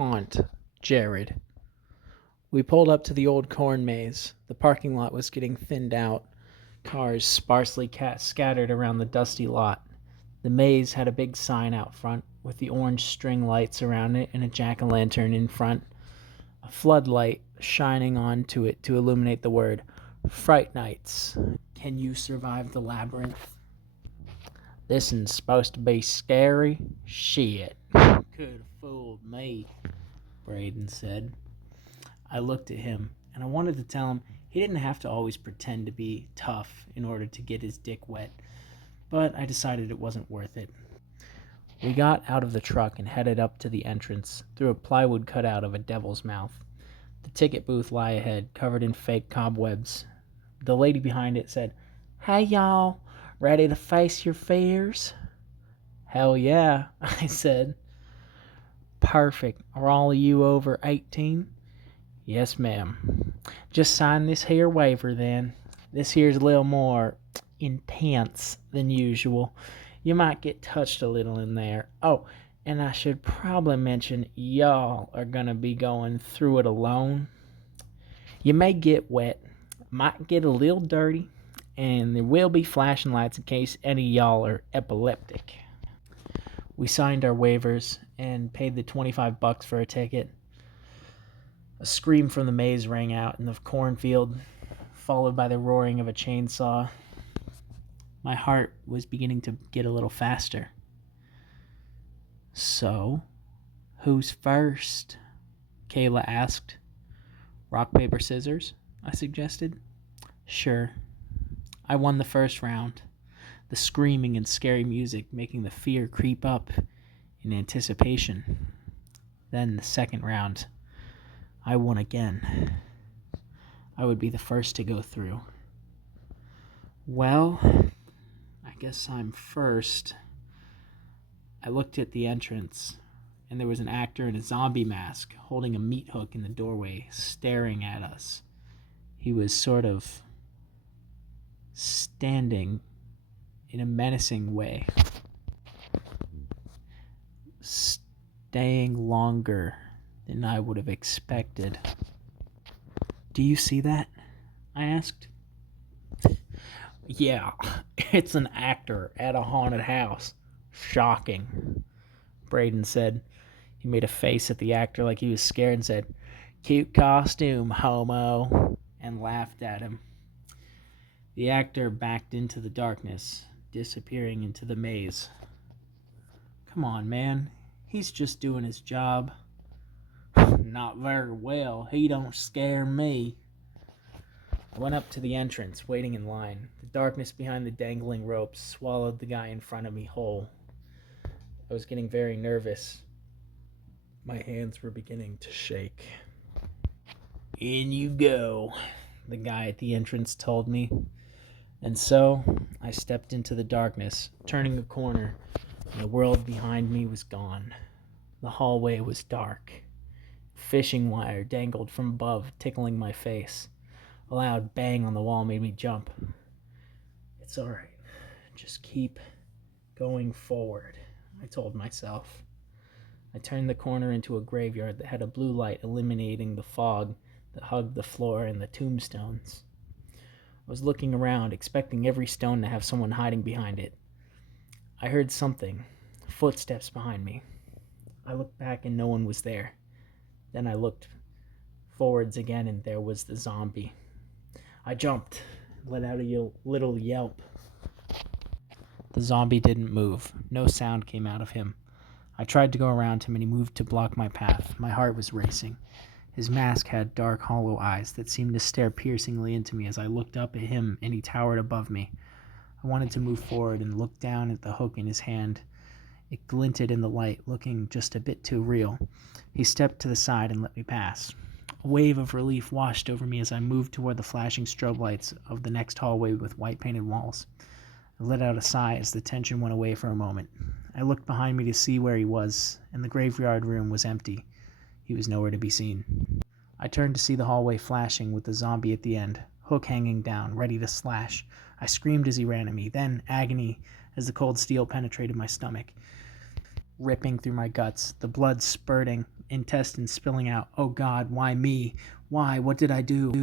haunt, Jared. We pulled up to the old corn maze. The parking lot was getting thinned out, cars sparsely scattered around the dusty lot. The maze had a big sign out front with the orange string lights around it and a jack-o'-lantern in front, a floodlight shining onto it to illuminate the word, Fright Nights. Can you survive the labyrinth? This's supposed to be scary? Shit. Could've fooled me, Braden said. I looked at him, and I wanted to tell him he didn't have to always pretend to be tough in order to get his dick wet, but I decided it wasn't worth it. We got out of the truck and headed up to the entrance through a plywood cutout of a devil's mouth. The ticket booth lay ahead, covered in fake cobwebs. The lady behind it said, "Hey y'all, ready to face your fears?" "Hell yeah," I said. "Perfect. Are all of you over 18? "Yes, ma'am." "Just sign this here waiver then. This here's a little more intense than usual. You might get touched a little in there. Oh, and I should probably mention y'all are gonna be going through it alone. You may get wet, might get a little dirty, and there will be flashing lights in case any of y'all are epileptic." We signed our waivers and paid the $25 for a ticket. A scream from the maze rang out in the cornfield, followed by the roaring of a chainsaw. My heart was beginning to get a little faster. "So, who's first?" Kayla asked. "Rock, paper, scissors," I suggested. "Sure." I won the first round, the screaming and scary music making the fear creep up in anticipation. Then the second round, I won again. I would be the first to go through. "Well, I guess I'm first." I looked at the entrance, and there was an actor in a zombie mask holding a meat hook in the doorway, staring at us. He was sort of standing in a menacing way, staying longer than I would have expected. "Do you see that?" I asked. "Yeah, it's an actor at a haunted house. Shocking," Braden said. He made a face at the actor like he was scared and said, "Cute costume, homo," and laughed at him. The actor backed into the darkness, disappearing into the maze. "Come on, man. He's just doing his job." "Not very well. He don't scare me." I went up to the entrance, waiting in line. The darkness behind the dangling ropes swallowed the guy in front of me whole. I was getting very nervous. My hands were beginning to shake. "In you go," the guy at the entrance told me. And so I stepped into the darkness, turning a corner, and the world behind me was gone. The hallway was dark. Fishing wire dangled from above, tickling my face. A loud bang on the wall made me jump. "It's all right. Just keep going forward," I told myself. I turned the corner into a graveyard that had a blue light illuminating the fog that hugged the floor and the tombstones. I was looking around, expecting every stone to have someone hiding behind it. I heard something, footsteps behind me. I looked back and no one was there. Then I looked forwards again and there was the zombie. I jumped, let out a little yelp. The zombie didn't move. No sound came out of him. I tried to go around him and he moved to block my path. My heart was racing. His mask had dark, hollow eyes that seemed to stare piercingly into me as I looked up at him and he towered above me. I wanted to move forward and look down at the hook in his hand. It glinted in the light, looking just a bit too real. He stepped to the side and let me pass. A wave of relief washed over me as I moved toward the flashing strobe lights of the next hallway with white-painted walls. I let out a sigh as the tension went away for a moment. I looked behind me to see where he was, and the graveyard room was empty. He was nowhere to be seen. I turned to see the hallway flashing with the zombie at the end, hook hanging down, ready to slash. I screamed as he ran at me, then agony as the cold steel penetrated my stomach, ripping through my guts, the blood spurting intestines spilling out. Oh God, why me? Why? What did I do?